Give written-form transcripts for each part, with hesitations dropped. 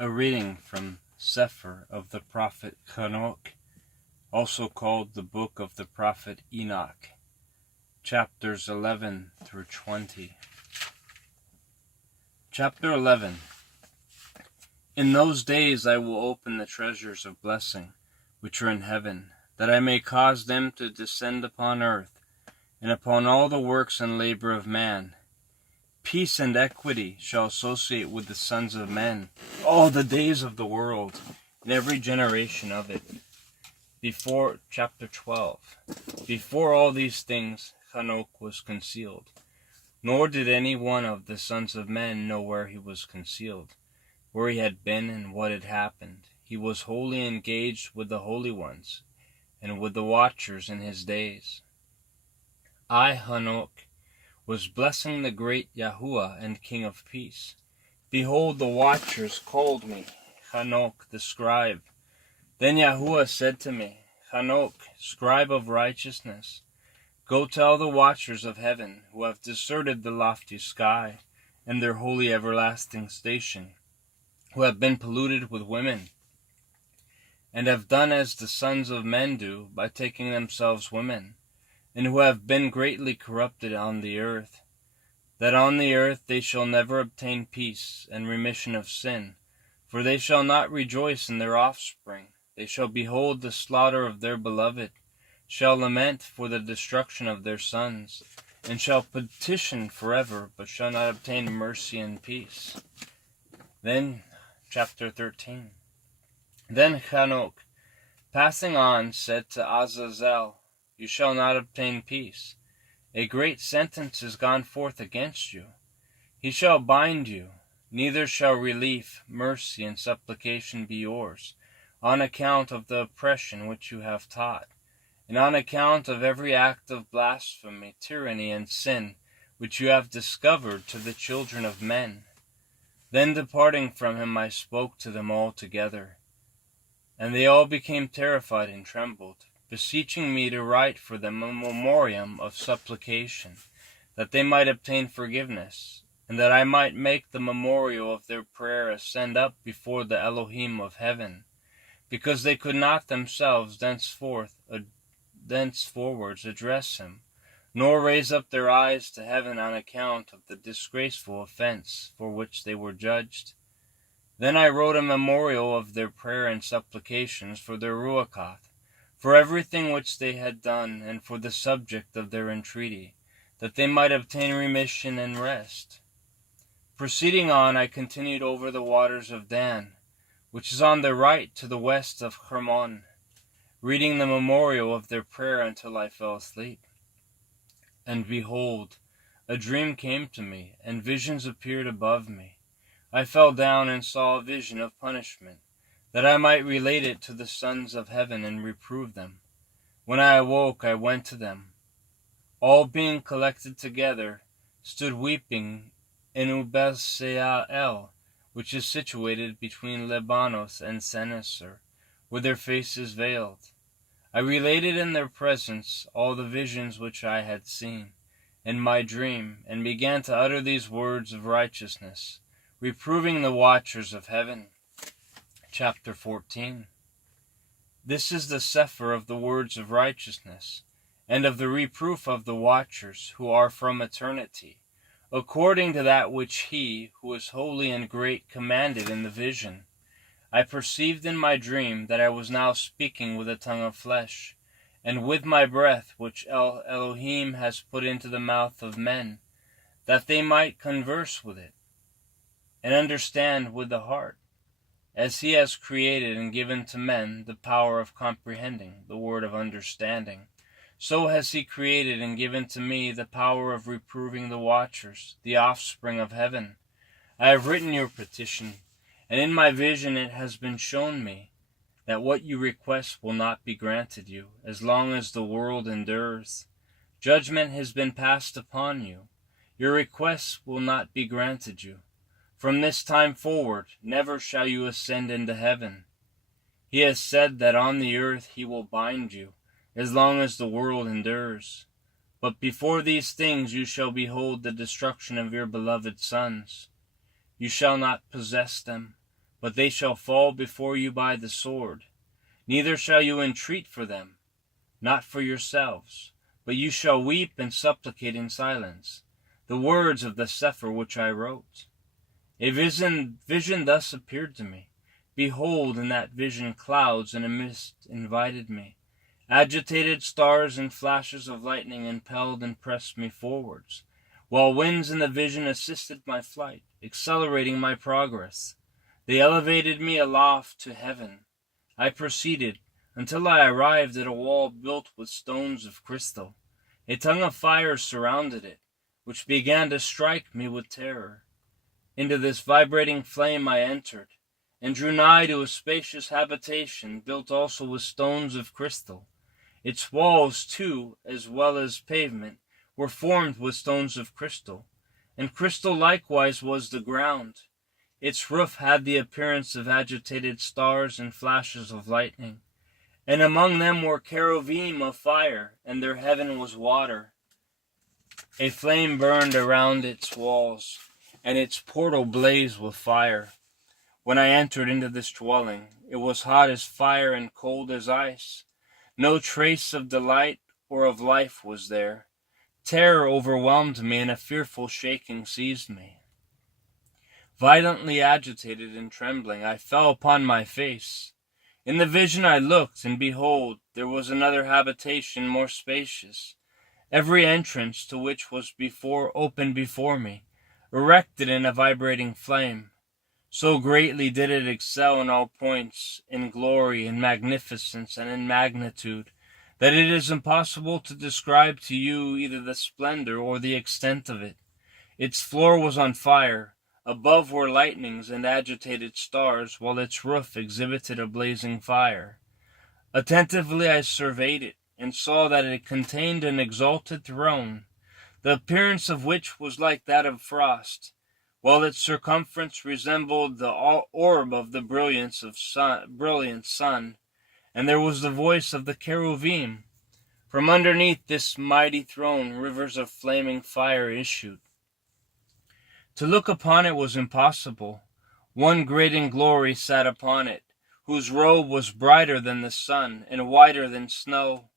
A reading from Cepher of the Prophet CHANOK, also called the Book of the Prophet ENOCH, Chapters 11 through 20. Chapter 11. In those days I will open the treasures of blessing which are in heaven, that I may cause them to descend upon earth, and upon all the works and labor of man. Peace and equity shall associate with the sons of men all the days of the world, in every generation of it. Chapter 12. Before all these things CHANOK was concealed, nor did any one of the sons of men know where he was concealed, where he had been and what had happened. He was wholly engaged with the holy ones, and with the watchers in his days. I, CHANOK, was blessing the great Yahuwah and King of Peace. Behold, the watchers called me, CHANOK the scribe. Then Yahuwah said to me, CHANOK, scribe of righteousness, go tell the watchers of heaven, who have deserted the lofty sky and their holy everlasting station, who have been polluted with women, and have done as the sons of men do by taking themselves women, and who have been greatly corrupted on the earth, that on the earth they shall never obtain peace and remission of sin, for they shall not rejoice in their offspring. They shall behold the slaughter of their beloved, shall lament for the destruction of their sons, and shall petition forever, but shall not obtain mercy and peace. Then, chapter 13. Then CHANOK, passing on, said to Azazel, you shall not obtain peace. A great sentence is gone forth against you. He shall bind you, neither shall relief, mercy, and supplication be yours, on account of the oppression which you have taught, and on account of every act of blasphemy, tyranny, and sin, which you have discovered to the children of men. Then departing from him, I spoke to them all together, and they all became terrified and trembled, beseeching me to write for them a memoriam of supplication, that they might obtain forgiveness, and that I might make the memorial of their prayer ascend up before the Elohim of heaven, because they could not themselves thenceforwards address him, nor raise up their eyes to heaven on account of the disgraceful offense for which they were judged. Then I wrote a memorial of their prayer and supplications for their ruachath, for everything which they had done, and for the subject of their entreaty, that they might obtain remission and rest. Proceeding on, I continued over the waters of Dan, which is on the right to the west of Hermon, reading the memorial of their prayer until I fell asleep. And behold, a dream came to me, and visions appeared above me. I fell down and saw a vision of punishment, that I might relate it to the sons of heaven and reprove them. When I awoke, I went to them. All being collected together, stood weeping in Ubez-Seael, which is situated between Lebanos and Seneser, with their faces veiled. I related in their presence all the visions which I had seen in my dream, and began to utter these words of righteousness, reproving the watchers of heaven. Chapter 14. This is the Cepher of the words of righteousness, and of the reproof of the watchers, who are from eternity, according to that which he, who is holy and great, commanded in the vision. I perceived in my dream that I was now speaking with a tongue of flesh, and with my breath which Elohim has put into the mouth of men, that they might converse with it, and understand with the heart, as he has created and given to men the power of comprehending the word of understanding. So has he created and given to me the power of reproving the watchers, the offspring of heaven. I have written your petition, and in my vision it has been shown me that what you request will not be granted you, as long as the world endures. Judgment has been passed upon you. Your requests will not be granted you. From this time forward, never shall you ascend into heaven. He has said that on the earth he will bind you, as long as the world endures. But before these things you shall behold the destruction of your beloved sons. You shall not possess them, but they shall fall before you by the sword. Neither shall you entreat for them, not for yourselves, but you shall weep and supplicate in silence, the words of the Cepher which I wrote. A vision thus appeared to me. Behold, in that vision clouds and a mist invited me. Agitated stars and flashes of lightning impelled and pressed me forwards, while winds in the vision assisted my flight, accelerating my progress. They elevated me aloft to heaven. I proceeded until I arrived at a wall built with stones of crystal. A tongue of fire surrounded it, which began to strike me with terror. Into this vibrating flame I entered, and drew nigh to a spacious habitation built also with stones of crystal. Its walls, too, as well as pavement, were formed with stones of crystal, and crystal likewise was the ground. Its roof had the appearance of agitated stars and flashes of lightning, and among them were cherubim of fire, and their heaven was water. A flame burned around its walls, and its portal blazed with fire. When I entered into this dwelling, it was hot as fire and cold as ice. No trace of delight or of life was there. Terror overwhelmed me, and a fearful shaking seized me. Violently agitated and trembling, I fell upon my face. In the vision I looked, and behold, there was another habitation more spacious, every entrance to which was open before me, erected in a vibrating flame. So greatly did it excel in all points, in glory, in magnificence, and in magnitude, that it is impossible to describe to you either the splendor or the extent of it. Its floor was on fire, above were lightnings and agitated stars, while its roof exhibited a blazing fire. Attentively I surveyed it, and saw that it contained an exalted throne, the appearance of which was like that of frost, while its circumference resembled the orb of the brilliant sun, and there was the voice of the cherubim. From underneath this mighty throne rivers of flaming fire issued. To look upon it was impossible. One great in glory sat upon it, whose robe was brighter than the sun and whiter than snow.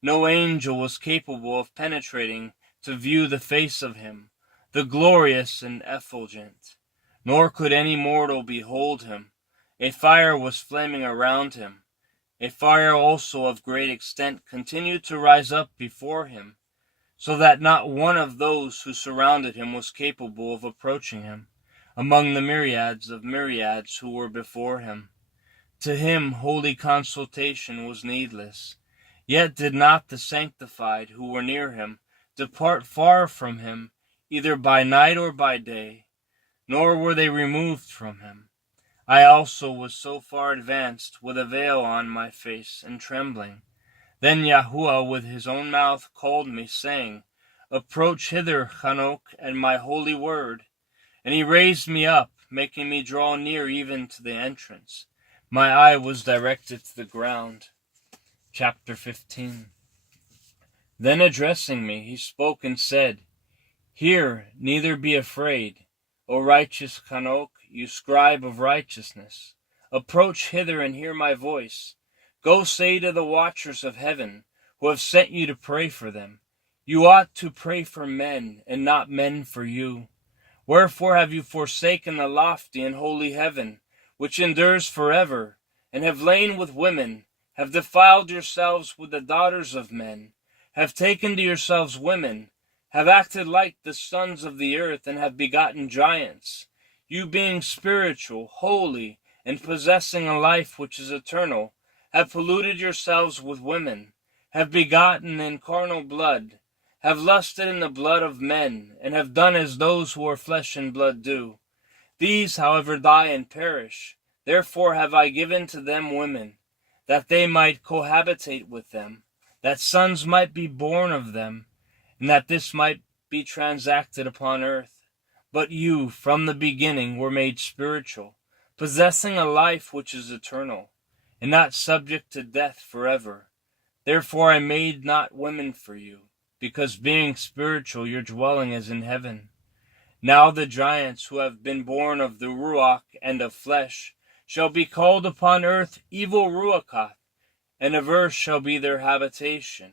No angel was capable of penetrating to view the face of him, the glorious and effulgent, nor could any mortal behold him. A fire was flaming around him. A fire also of great extent continued to rise up before him, so that not one of those who surrounded him was capable of approaching him, among the myriads of myriads who were before him. To him holy consultation was needless, yet did not the sanctified who were near him depart far from him, either by night or by day, nor were they removed from him. I also was so far advanced, with a veil on my face, and trembling. Then Yahuwah with his own mouth called me, saying, Approach hither, Chanok, and my holy word. And he raised me up, making me draw near even to the entrance. My eye was directed to the ground. Chapter 15. Then addressing me, he spoke and said, Hear, neither be afraid, O righteous Chanok, you scribe of righteousness. Approach hither and hear my voice. Go say to the watchers of heaven, who have sent you to pray for them, You ought to pray for men, and not men for you. Wherefore have you forsaken the lofty and holy heaven, which endures forever, and have lain with women, have defiled yourselves with the daughters of men, have taken to yourselves women, have acted like the sons of the earth, and have begotten giants? You being spiritual, holy, and possessing a life which is eternal, have polluted yourselves with women, have begotten in carnal blood, have lusted in the blood of men, and have done as those who are flesh and blood do. These, however, die and perish. Therefore have I given to them women, that they might cohabitate with them, that sons might be born of them, and that this might be transacted upon earth. But you, from the beginning, were made spiritual, possessing a life which is eternal, and not subject to death forever. Therefore I made not women for you, because being spiritual your dwelling is in heaven. Now the giants who have been born of the Ruach and of flesh shall be called upon earth evil Ruachoth, and averse shall be their habitation.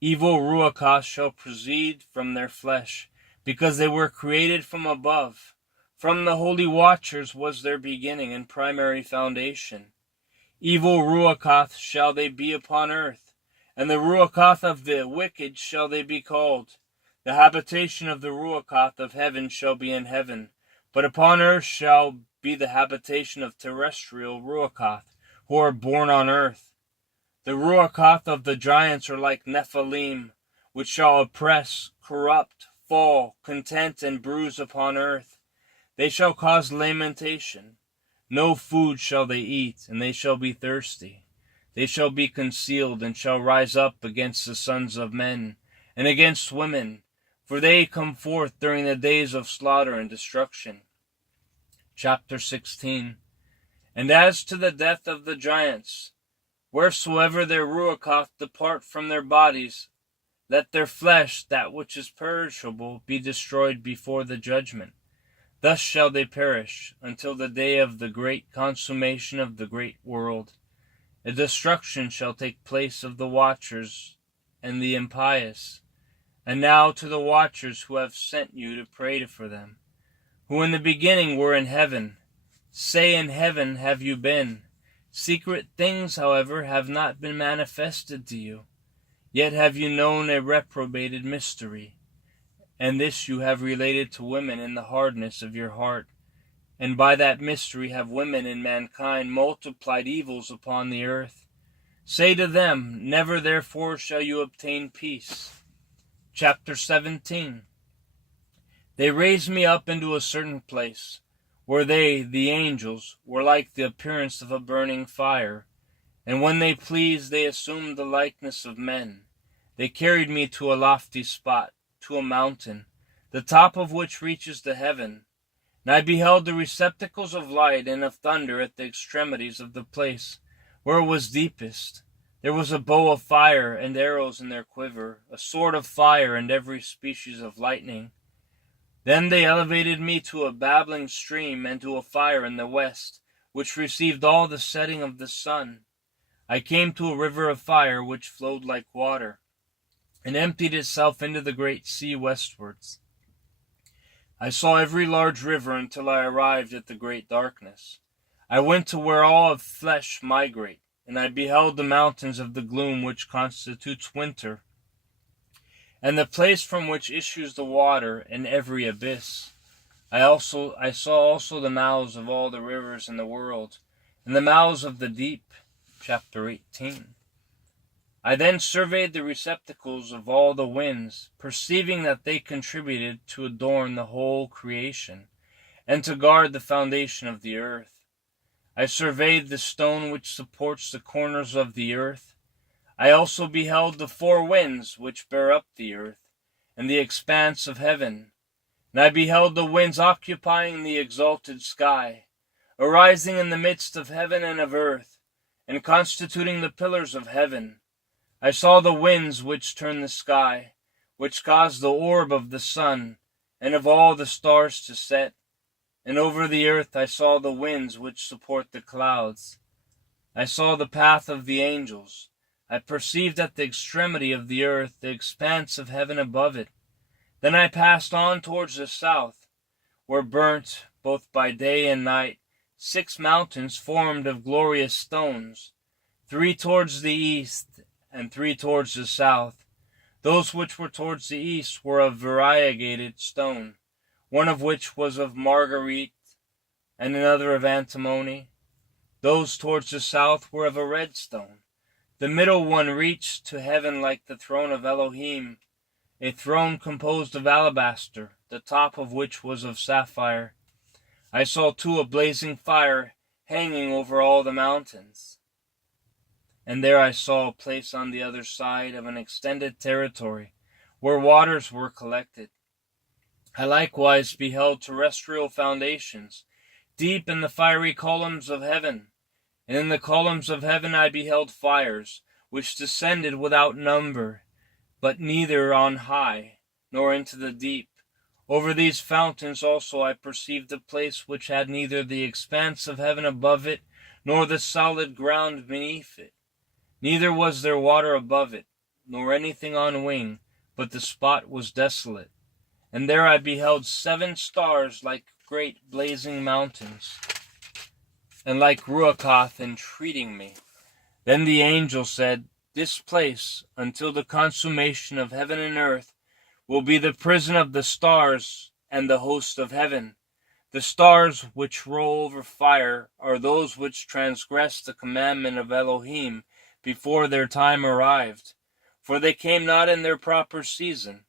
Evil Ruachoth shall proceed from their flesh, because they were created from above. From the holy watchers was their beginning and primary foundation. Evil Ruachoth shall they be upon earth, and the Ruachoth of the wicked shall they be called. The habitation of the Ruachoth of heaven shall be in heaven, but upon earth shall be the habitation of terrestrial Ruachoth, who are born on earth. The Ruachoth of the giants are like Nephiliym, which shall oppress, corrupt, fall, content, and bruise upon earth. They shall cause lamentation. No food shall they eat, and they shall be thirsty. They shall be concealed, and shall rise up against the sons of men, and against women, for they come forth during the days of slaughter and destruction. Chapter 16. And as to the death of the giants, wheresoever their Ruachoth depart from their bodies, let their flesh, that which is perishable, be destroyed before the judgment. Thus shall they perish, until the day of the great consummation of the great world. A destruction shall take place of the watchers and the impious. And now to the watchers who have sent you to pray for them, who in the beginning were in heaven, say, in heaven have you been. Secret things, however, have not been manifested to you. Yet have you known a reprobated mystery, and this you have related to women in the hardness of your heart. And by that mystery have women and mankind multiplied evils upon the earth. Say to them, never therefore shall you obtain peace. Chapter 17. They raised me up into a certain place, where they, the angels, were like the appearance of a burning fire. And when they pleased, they assumed the likeness of men. They carried me to a lofty spot, to a mountain, the top of which reaches to heaven. And I beheld the receptacles of light and of thunder at the extremities of the place, where it was deepest. There was a bow of fire and arrows in their quiver, a sword of fire and every species of lightning. Then they elevated me to a babbling stream and to a fire in the west, which received all the setting of the sun. I came to a river of fire which flowed like water, and emptied itself into the great sea westwards. I saw every large river until I arrived at the great darkness. I went to where all of flesh migrate, and I beheld the mountains of the gloom which constitutes winter, and the place from which issues the water, and every abyss. I saw also the mouths of all the rivers in the world, and the mouths of the deep. Chapter 18. I then surveyed the receptacles of all the winds, perceiving that they contributed to adorn the whole creation, and to guard the foundation of the earth. I surveyed the stone which supports the corners of the earth. I also beheld the four winds which bear up the earth, and the expanse of heaven. And I beheld the winds occupying the exalted sky, arising in the midst of heaven and of earth, and constituting the pillars of heaven. I saw the winds which turn the sky, which cause the orb of the sun, and of all the stars to set. And over the earth I saw the winds which support the clouds. I saw the path of the angels. I perceived at the extremity of the earth the expanse of heaven above it. Then I passed on towards the south, where burnt, both by day and night, 6 mountains formed of glorious stones, 3 towards the east, and 3 towards the south. Those which were towards the east were of variegated stone, one of which was of marguerite, and another of antimony. Those towards the south were of a red stone. The middle one reached to heaven like the throne of Elohim, a throne composed of alabaster, the top of which was of sapphire. I saw too a blazing fire hanging over all the mountains. And there I saw a place on the other side of an extended territory, where waters were collected. I likewise beheld terrestrial foundations, deep in the fiery columns of heaven. And in the columns of heaven I beheld fires, which descended without number, but neither on high, nor into the deep, Over these fountains also I perceived a place which had neither the expanse of heaven above it, nor the solid ground beneath it. Neither was there water above it, nor anything on wing, but the spot was desolate. And there I beheld 7 stars like great blazing mountains, and like Ruachoth entreating me. Then the angel said, This place, until the consummation of heaven and earth, will be the prison of the stars and the host of heaven. The stars which roll over fire are those which transgressed the commandment of Elohim before their time arrived, for they came not in their proper season.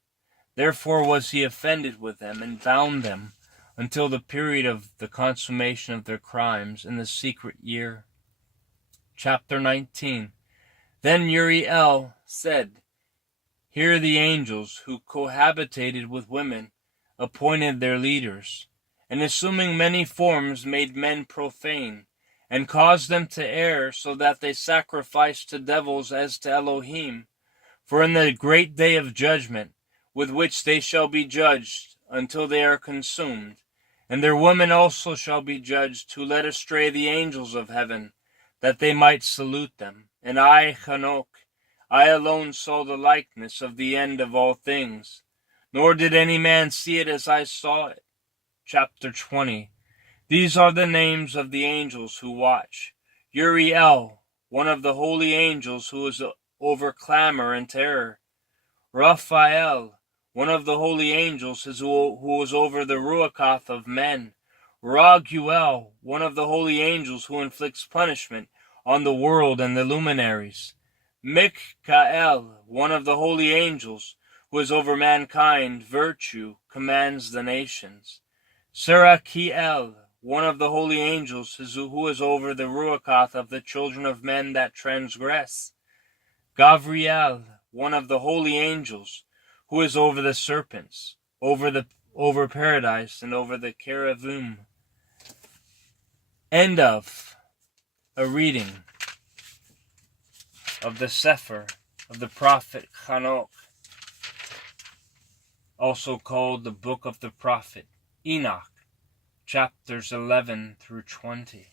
Therefore was he offended with them and bound them until the period of the consummation of their crimes in the secret year. Chapter 19. Then Uriel said, Here the angels who cohabitated with women appointed their leaders, and assuming many forms made men profane, and caused them to err, so that they sacrificed to devils as to Elohim. For in the great day of judgment, with which they shall be judged until they are consumed, and their women also shall be judged, who led astray the angels of heaven, that they might salute them. And I, CHANOK, I alone saw the likeness of the end of all things, nor did any man see it as I saw it. Chapter 20. These are the names of the angels who watch. Uriel, one of the holy angels who is over clamor and terror. Raphael, one of the holy angels who is over the Ruachoth of men. Raguel, one of the holy angels who inflicts punishment on the world and the luminaries. Michael, one of the holy angels who is over mankind, virtue, commands the nations. Serachiel, one of the holy angels who is over the Ruachoth of the children of men that transgress. Gavriel, one of the holy angels, who is over the serpents, over paradise, and over the cherubim. End of a reading of the Cepher of the Prophet CHANOK, also called the Book of the Prophet ENOCH, chapters 11 through 20.